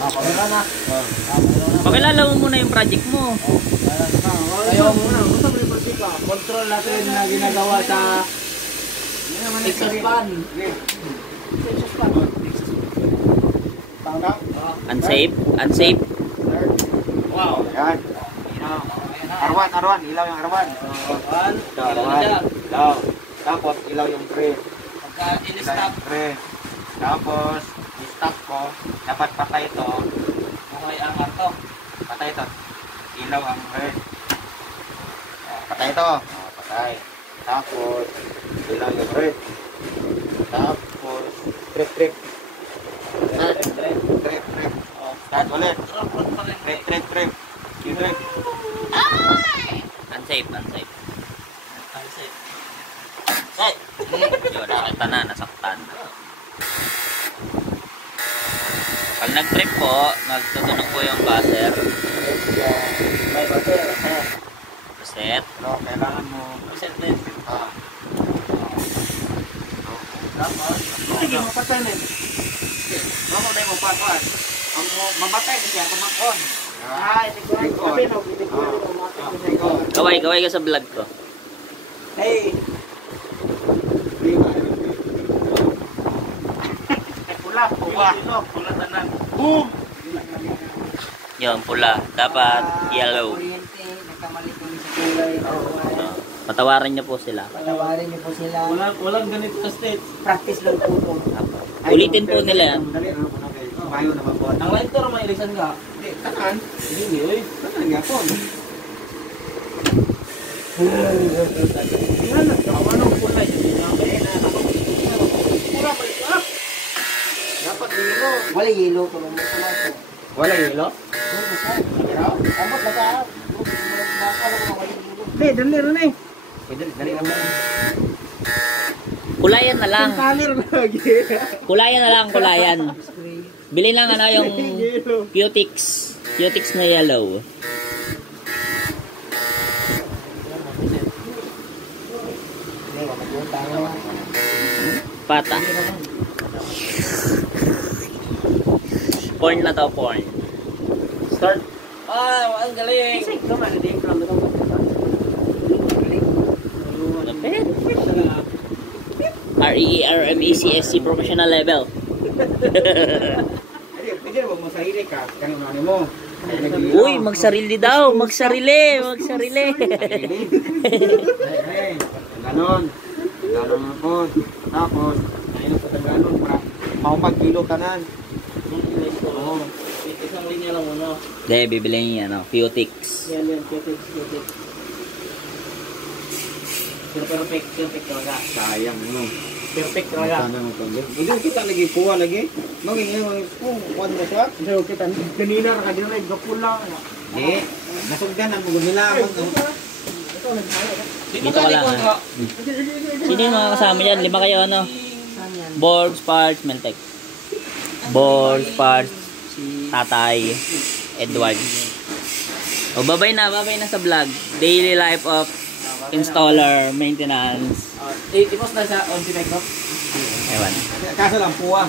Kamera na. Pakilala mo muna yung project mo. Kayo muna. Gusto mo yung project ka? Control natin na ginagawa sa exhaust fan. Exhaust fan. Tangga? Unsafe? Unsafe? Wow. Yan. Arwan. Ilaw yung arwan. Arwan. Ilaw. Tapos ilaw yung tray. Pagka in-stop. Tapos, i-stop ko. Dapat patay ito. Okay ang to. Patay ito. Ilaw ang red. Patay ito. Patay. Tapos, ilaw yung red. Tapos, trip. Trip. Start ulit. Trip. Yung trip. Unsafe. Yun, nakita na, nasaktan. Pag nag-trip po, magtutunog po yung buzzer. May buzzer. Reset. No, kailangan mo reset din. Tapos, sige, mapatay na yun. Mamatay mo pa. Ang mamatay na siya, kumakon. Gaway ka sa vlog ko. Hey! Pula tanan. Boom! Yung pula. Dapat yellow. Patawarin niyo po sila. Walang ganito sa stage. Practice lang po ito. Ulitin po nila yan. Mayo naman po. Ang lighter, may ilisan ka? Hindi, tanan. Hindi, oy. Tanan nga po. Anong pula yun? Pura pa ito. Dapat yelo. Wala yelo. Wala yelo? Amot na ka. Hindi, dali rin eh. Dali naman. Kulayan na lang. Kulayan. Bili lang yung Cutix na yellow. Pata. Porn na to, porn. Start. Ang galing. RERMECSC professional level. Pwede mo masarili ka. Kanino mo? Uy, magsarili daw. Magsarili. Ganon na po. Tapos, ayun sa ganon para maupag-kilo kanan. Oo. Isang linya lang muna. Hindi, bibiliin niya, Cutix. Yan, Cutix. Perfect talaga. Sayang, perfect talaga. Hindi kita lagi kuha lagi. Maging kuwan mo siya. Hindi kita. Kanina ka din na gapula. Hindi. Nasugdan ang mga nila. Dito ka lang. Sino yung mga kasama dyan? 5 kayo, Borg, Sparks, Meltec. Borg, Sparks, Tatay, Edward. O, babay na sa vlog. Daily life of installer, maintenance. Ipos na sa on-site ko? Ewan. Kaso lang, puwa.